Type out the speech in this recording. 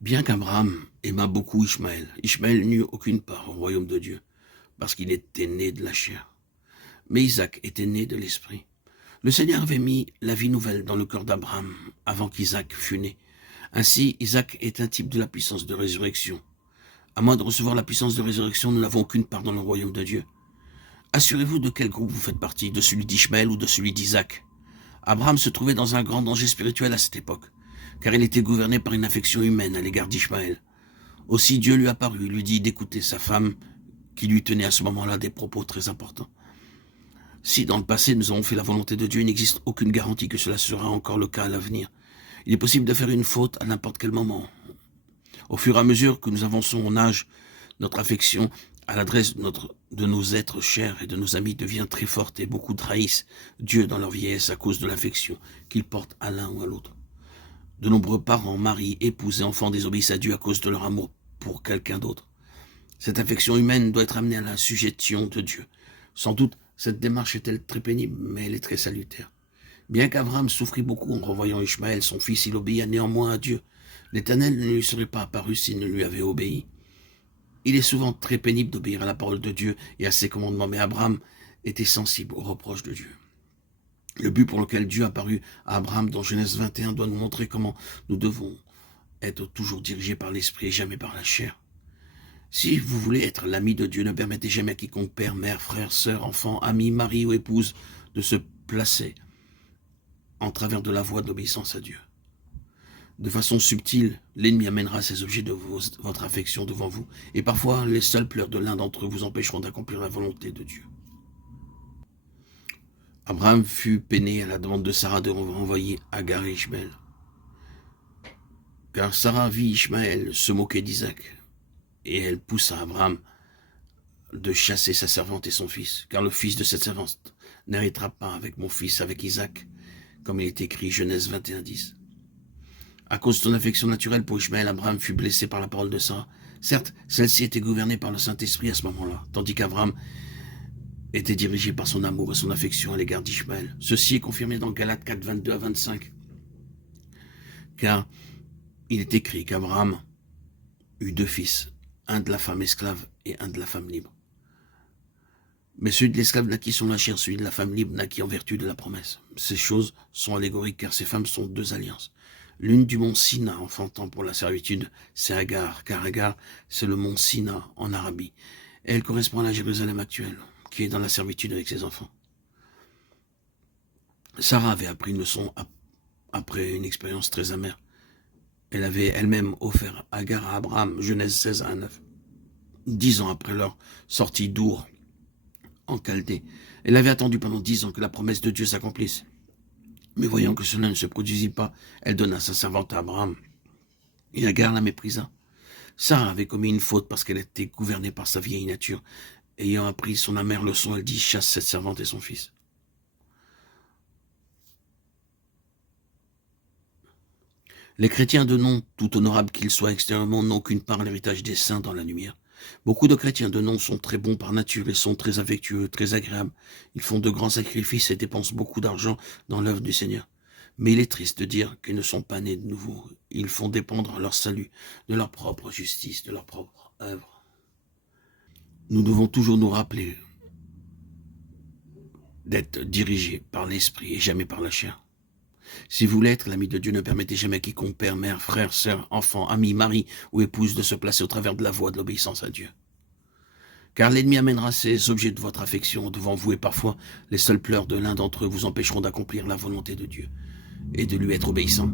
Bien qu'Abraham aima beaucoup Ishmaël, Ishmaël n'eut aucune part au royaume de Dieu, parce qu'il était né de la chair. Mais Isaac était né de l'esprit. Le Seigneur avait mis la vie nouvelle dans le cœur d'Abraham avant qu'Isaac fût né. Ainsi, Isaac est un type de la puissance de résurrection. À moins de recevoir la puissance de résurrection, nous n'avons aucune part dans le royaume de Dieu. Assurez-vous de quel groupe vous faites partie, de celui d'Ishmaël ou de celui d'Isaac. Abraham se trouvait dans un grand danger spirituel à cette époque, car il était gouverné par une affection humaine à l'égard d'Ishmaël. Aussi Dieu lui apparut, lui dit d'écouter sa femme, qui lui tenait à ce moment-là des propos très importants. Si dans le passé nous avons fait la volonté de Dieu, il n'existe aucune garantie que cela sera encore le cas à l'avenir. Il est possible de faire une faute à n'importe quel moment. Au fur et à mesure que nous avançons en âge, notre affection à l'adresse de nos êtres chers et de nos amis devient très forte et beaucoup trahissent Dieu dans leur vieillesse à cause de l'affection qu'ils portent à l'un ou à l'autre. De nombreux parents, maris, épouses et enfants désobéissent à Dieu à cause de leur amour pour quelqu'un d'autre. Cette affection humaine doit être amenée à la sujétion de Dieu. Sans doute, cette démarche est-elle très pénible, mais elle est très salutaire. Bien qu'Abraham souffrit beaucoup en revoyant Ishmaël, son fils, il obéit néanmoins à Dieu. L'Éternel ne lui serait pas apparu s'il ne lui avait obéi. Il est souvent très pénible d'obéir à la parole de Dieu et à ses commandements, mais Abraham était sensible aux reproches de Dieu. Le but pour lequel Dieu apparut à Abraham dans Genèse 21 doit nous montrer comment nous devons être toujours dirigés par l'esprit et jamais par la chair. Si vous voulez être l'ami de Dieu, ne permettez jamais à quiconque père, mère, frère, sœur, enfant, ami, mari ou épouse de se placer en travers de la voie d'obéissance à Dieu. De façon subtile, l'ennemi amènera ces objets de votre affection devant vous, et parfois les seuls pleurs de l'un d'entre eux vous empêcheront d'accomplir la volonté de Dieu. Abraham fut peiné à la demande de Sarah de renvoyer Agar et Ishmaël. Car Sarah vit Ishmaël se moquer d'Isaac, et elle poussa Abraham de chasser sa servante et son fils, car le fils de cette servante n'héritera pas avec mon fils, avec Isaac, comme il est écrit Genèse 21:10. À cause de son affection naturelle pour Ishmaël, Abraham fut blessé par la parole de Sarah. Certes, celle-ci était gouvernée par le Saint-Esprit à ce moment-là, tandis qu'Abraham était dirigé par son amour et son affection à l'égard d'Ishmaël. Ceci est confirmé dans Galates 4, 22 à 25. Car il est écrit qu'Abraham eut 2 fils, un de la femme esclave et un de la femme libre. Mais celui de l'esclave naquit sur la chair, celui de la femme libre naquit en vertu de la promesse. Ces choses sont allégoriques car ces femmes sont 2 alliances. L'une du mont Sina, enfantant pour la servitude, c'est Agar, car Agar, c'est le mont Sina en Arabie. Et elle correspond à la Jérusalem actuelle, qui est dans la servitude avec ses enfants. Sarah avait appris une leçon après une expérience très amère. Elle avait elle-même offert Agar à Abraham, Genèse 16 à 9. 10 ans après leur sortie d'Our, en Chaldée. Elle avait attendu pendant 10 ans que la promesse de Dieu s'accomplisse. Mais voyant que cela ne se produisit pas, elle donna sa servante à Abraham. Et Agar la méprisa. Sarah avait commis une faute parce qu'elle était gouvernée par sa vieille nature. Ayant appris son amère leçon, elle dit « Chasse cette servante et son fils ». Les chrétiens de nom, tout honorables qu'ils soient extérieurement, n'ont qu'une part à l'héritage des saints dans la lumière. Beaucoup de chrétiens de nom sont très bons par nature et sont très affectueux, très agréables. Ils font de grands sacrifices et dépensent beaucoup d'argent dans l'œuvre du Seigneur. Mais il est triste de dire qu'ils ne sont pas nés de nouveau. Ils font dépendre leur salut de leur propre justice, de leur propre œuvre. Nous devons toujours nous rappeler d'être dirigés par l'esprit et jamais par la chair. Si vous voulez être l'ami de Dieu, ne permettez jamais à quiconque père, mère, frère, sœur, enfant, ami, mari ou épouse de se placer au travers de la voie de l'obéissance à Dieu. Car l'ennemi amènera ces objets de votre affection devant vous et parfois les seuls pleurs de l'un d'entre eux vous empêcheront d'accomplir la volonté de Dieu et de lui être obéissant.